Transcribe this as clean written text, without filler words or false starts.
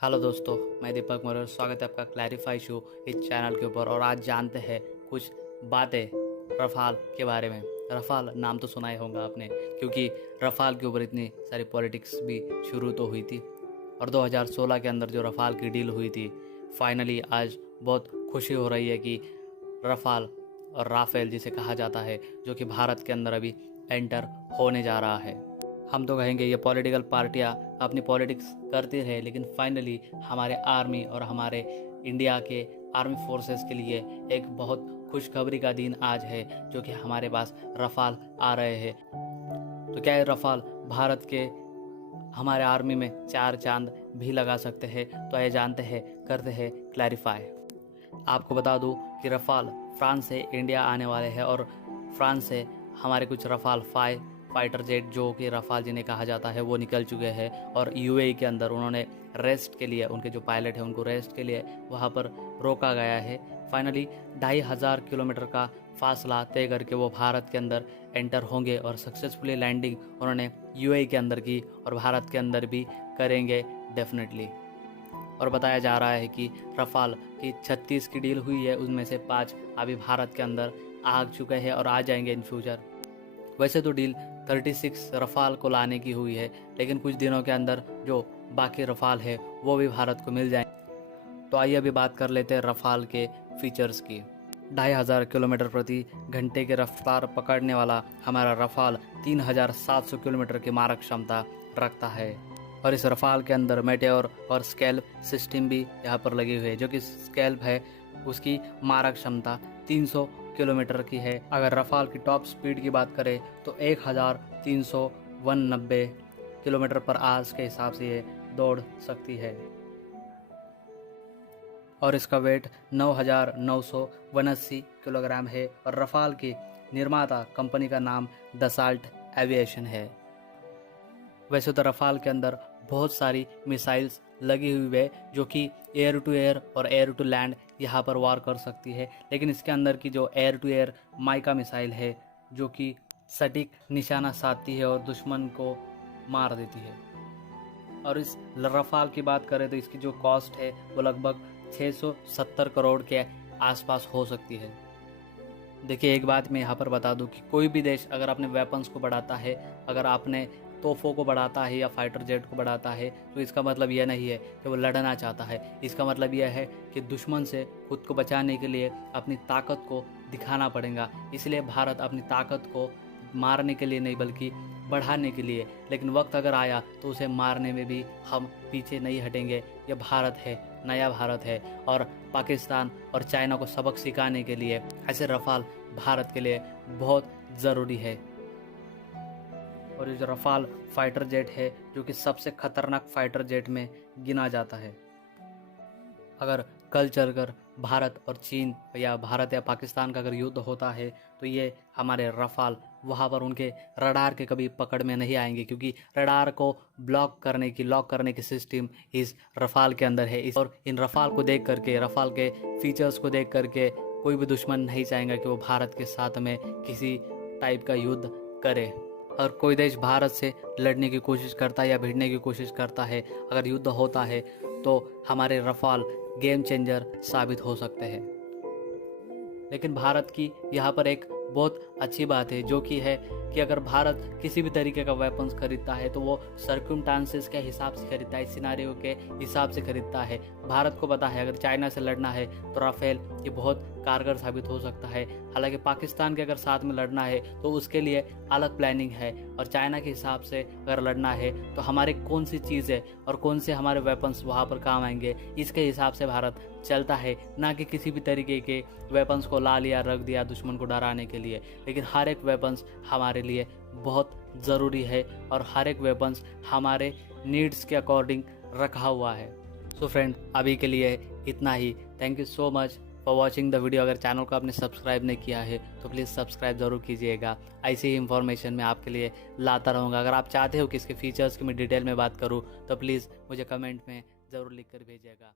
Hello दोस्तों, मैं दीपक मौर्य। स्वागत है आपका क्लैरिफाई शो इस चैनल के ऊपर। और आज जानते हैं कुछ बातें रफाल के बारे में। रफाल नाम तो सुना ही होगा आपने, क्योंकि रफाल के ऊपर इतनी सारी पॉलिटिक्स भी शुरू तो हुई थी। और 2016 के अंदर जो रफाल की डील हुई थी, फाइनली आज बहुत खुशी हो रही है कि रफाल और राफेल जिसे कहा जाता है, जो कि भारत के अंदर अभी एंटर होने जा रहा है। हम तो कहेंगे ये पॉलिटिकल पार्टियां अपनी पॉलिटिक्स करती रहे, लेकिन फाइनली हमारे आर्मी और हमारे इंडिया के आर्मी फोर्सेस के लिए एक बहुत खुशखबरी का दिन आज है, जो कि हमारे पास रफाल आ रहे हैं। तो क्या ये रफाल भारत के हमारे आर्मी में चार चांद भी लगा सकते हैं? तो आइए जानते हैं, करते हैं क्लैरिफाई। आपको बता दूं कि रफाल फ्रांस से इंडिया आने वाले हैं, और फ्रांस से हमारे कुछ रफाल फाइटर जेट, जो कि रफाल जिन्हें कहा जाता है, वो निकल चुके हैं। और यूएई के अंदर उन्होंने रेस्ट के लिए, उनके जो पायलट हैं उनको रेस्ट के लिए वहाँ पर रोका गया है। फाइनली 2500 किलोमीटर का फासला तय करके वो भारत के अंदर एंटर होंगे, और सक्सेसफुली लैंडिंग उन्होंने यूएई के अंदर की और भारत के अंदर भी करेंगे डेफिनेटली। और बताया जा रहा है कि रफाल की 36 की डील हुई है, उनमें से 5 अभी भारत के अंदर आ चुके हैं और आ जाएंगे इन फ्यूचर। वैसे तो डील 36 रफाल को लाने की हुई है, लेकिन कुछ दिनों के अंदर जो बाकी रफाल है वो भी भारत को मिल जाएंगे। तो आइए अभी बात कर लेते हैं रफाल के फीचर्स की। 2500 किलोमीटर प्रति घंटे की रफ्तार पकड़ने वाला हमारा रफाल 3700 किलोमीटर की मारक क्षमता रखता है। और इस रफाल के अंदर मेटेओर और स्केल्प सिस्टम भी यहाँ पर लगी हुई है, जो कि स्केल्प है उसकी मारक क्षमता 300 किलोमीटर की है। अगर रफाल की टॉप स्पीड की बात करें तो 1390 किलोमीटर पर आवर्स के हिसाब से ये दौड़ सकती है। और इसका वेट 9979 किलोग्राम है। और रफाल की निर्माता कंपनी का नाम दसाल्ट एविएशन है। वैसे तो रफाल के अंदर बहुत सारी मिसाइल्स लगी हुई है, जो कि एयर टू एयर और एयर टू लैंड यहाँ पर वार कर सकती है। लेकिन इसके अंदर की जो air to air MICA missile है, जो कि सटीक निशाना साधती है और दुश्मन को मार देती है। और इस रफाल की बात करें तो इसकी जो कॉस्ट है वो लगभग 670 करोड़ के आसपास हो सकती है। देखिए, एक बात मैं यहाँ पर बता दूं कि कोई भी देश अगर अपने वेपन्स को बढ़ाता है, अगर आपने तोहफों को बढ़ाता है या फाइटर जेट को बढ़ाता है, तो इसका मतलब यह नहीं है कि वो लड़ना चाहता है। इसका मतलब यह है कि दुश्मन से खुद को बचाने के लिए अपनी ताकत को दिखाना पड़ेगा। इसलिए भारत अपनी ताकत को मारने के लिए नहीं बल्कि बढ़ाने के लिए, लेकिन वक्त अगर आया तो उसे मारने में भी हम पीछे नहीं हटेंगे। ये भारत है, नया भारत है, और पाकिस्तान और चाइना को सबक सिखाने के लिए ऐसे रफाल भारत के लिए बहुत ज़रूरी है। और ये जो रफाल फाइटर जेट है, जो कि सबसे खतरनाक फाइटर जेट में गिना जाता है। अगर कल चलकर भारत और चीन या भारत या पाकिस्तान का अगर युद्ध होता है, तो ये हमारे रफाल वहाँ पर उनके रडार के कभी पकड़ में नहीं आएंगे, क्योंकि रडार को लॉक करने की सिस्टम इस रफाल के अंदर है। और इन रफाल को देख करके, रफाल के फीचर्स को देख करके कोई भी दुश्मन नहीं चाहेगा कि वो भारत के साथ में किसी टाइप का युद्ध करे। और कोई देश भारत से लड़ने की कोशिश करता है या भिड़ने की कोशिश करता है, अगर युद्ध होता है, तो हमारे रफाल गेम चेंजर साबित हो सकते हैं। लेकिन भारत की यहाँ पर एक बहुत अच्छी बात है, जो कि है कि अगर भारत किसी भी तरीके का वेपन्स खरीदता है तो वो सर्कमस्टांसेस के हिसाब से खरीदता है, सिनारियो के हिसाब से खरीदता है। भारत को पता है अगर चाइना से लड़ना है तो राफेल ये बहुत कारगर साबित हो सकता है। हालांकि पाकिस्तान के अगर साथ में लड़ना है तो उसके लिए अलग प्लानिंग है, और चाइना के हिसाब से अगर लड़ना है तो हमारे कौन सी चीज़ें और कौन से हमारे वेपन्स वहाँ पर काम आएंगे, इसके हिसाब से भारत चलता है। ना कि किसी भी तरीके के वेपन्स को ला लिया, रख दिया दुश्मन को डराने के लिए। लेकिन हर एक वेपन्स हमारे लिए बहुत ज़रूरी है, और हर एक वेपन्स हमारे नीड्स के अकॉर्डिंग रखा हुआ है। सो फ्रेंड, अभी के लिए इतना ही। Thank you so much for watching the video. अगर चैनल को आपने सब्सक्राइब नहीं किया है तो प्लीज़ सब्सक्राइब ज़रूर कीजिएगा। ऐसी ही इन्फॉर्मेशन मैं आपके लिए लाता रहूँगा। अगर आप चाहते हो कि इसके फीचर्स की मैं डिटेल में बात करूँ तो प्लीज़ मुझे कमेंट में ज़रूर लिख कर भेजिएगा।